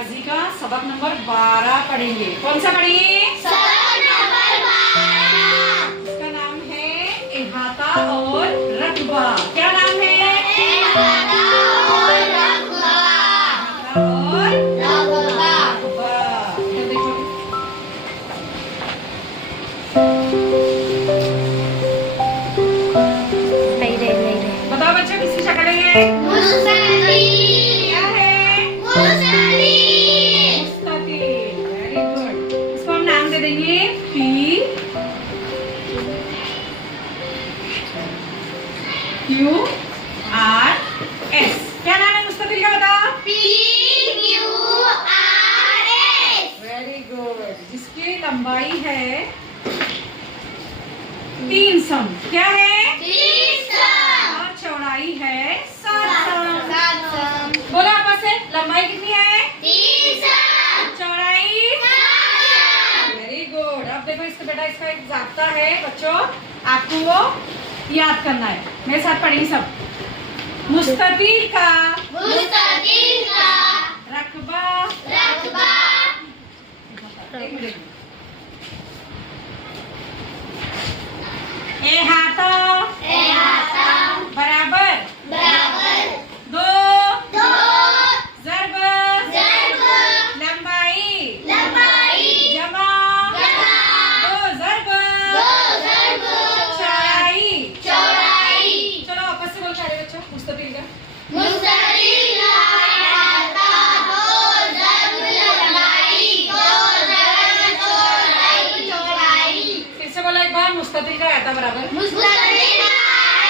रियाजी का सबक नंबर 12 पढ़ेंगे। कौन सा पढ़ेंगे? सबक नंबर 12। इसका नाम है इहाता और रकबा। क्या नाम है? इहाता और रकबा। इहाता और रकबा। इधर देखो। बताओ बच्चों किसकी शक्ल है? मुस्ततील। क्या है? मुस्ततील। मुस्ततील। Very good. इसको हम नाम दे देंगे P Q R S। क्या नाम है मुस्ततील का? बताओ। PQRS। Very good. जिसकी लंबाई है 3 सम। क्या है? 3 सम। और चौड़ाई है 7 सम। 7 सम। बोलो आपस में, लंबाई कितनी है? 3 सम। चौड़ाई 7 सम। Very good. अब देखो इसका बेटा, इसका एक जाब्ता है बच्चों, आपको वो याद करना है। मेरे साथ पढ़ेंगे सब। मुस्ततील का मुस्ततील का रकबा रकबा। एक मिनट। इहाता इहाता बराबर बराबर 2 2 ज़र्ब लंबाई लंबाई जमा जमा 2 ज़र्ब 2 ज़र्ब चौड़ाई। चौड़ाई। चलो आपस से बोल के आ रहे बच्चों मुस्ततील का। मुस्ततील का इहाता 2 ज़र्ब लंबाई 2 ज़र्ब चौड़ाई। फिर से बोला एक बार। मुस्ततील का इहाता बराबर मुस्ततील का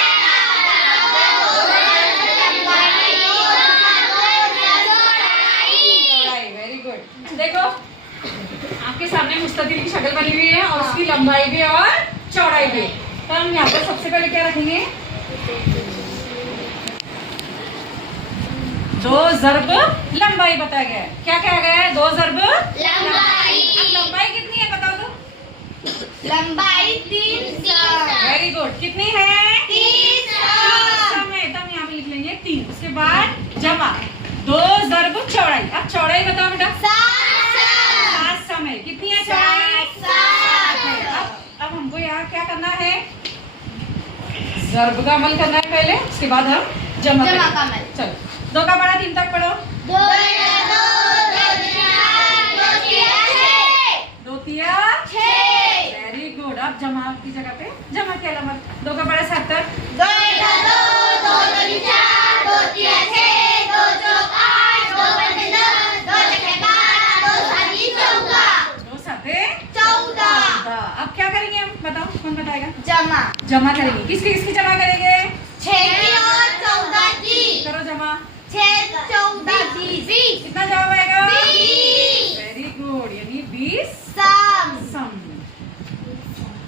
इहाता 2 ज़र्ब लंबाई 2 ज़र्ब चौड़ाई। चौड़ाई। Very good. देखो आपके सामने मुस्ततील की शक्ल बनी हुई है और उसकी लंबाई भी और चौड़ाई भी। तो हम यहाँ पर सबसे पहले क्या रखेंगे? 2 ज़र्ब लंबाई बताया गया है। क्या कहा गया है? 2 ज़र्ब लंबाई। अब लंबाई कितनी है बताओ तो? लंबाई 3 सम। Very good. कितनी है? 3 सम। समय तब यहाँ पे लिख लेंगे 3। उसके बाद जमा 2 ज़र्ब चौड़ाई। अब चौड़ाई बताओ बेटा। 7 सम। 7 समय। कितनी है चौड़ाई? 7। अब हमको यहाँ क्या करना है? ज़र्ब का अमल करना है पहले, उसके बाद हम जमा जमा करेंगे। का अमल। चलो 2 का पढ़ा 3 तक पढ़ो। 2 2 2 तिया 6। Very good. अब जमा की जगह पे जमा किया लंबा। 2 का पढ़ा 7 तक। 2 2 2 2 4 2 3 6 2 4 8 2 5 10 2 6 12 2 7 14 2 7 14। अब क्या करेंगे हम? बताओ कौन बताएगा? जमा जमा करेंगे। किसकी किसकी जमा करेंगे? 6 की और 14 की। करो जमा। 6 14 20। कितना जवाब आएगा? 20 वेरी गुड। यानी 20 सम। सम।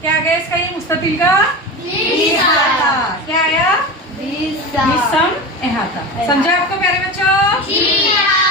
क्या आ गया इसका? ये मुस्ततील का 20 इहाता। क्या आया? 20 20 सम इहाता। समझा आपको प्यारे बच्चों? जी हाँ।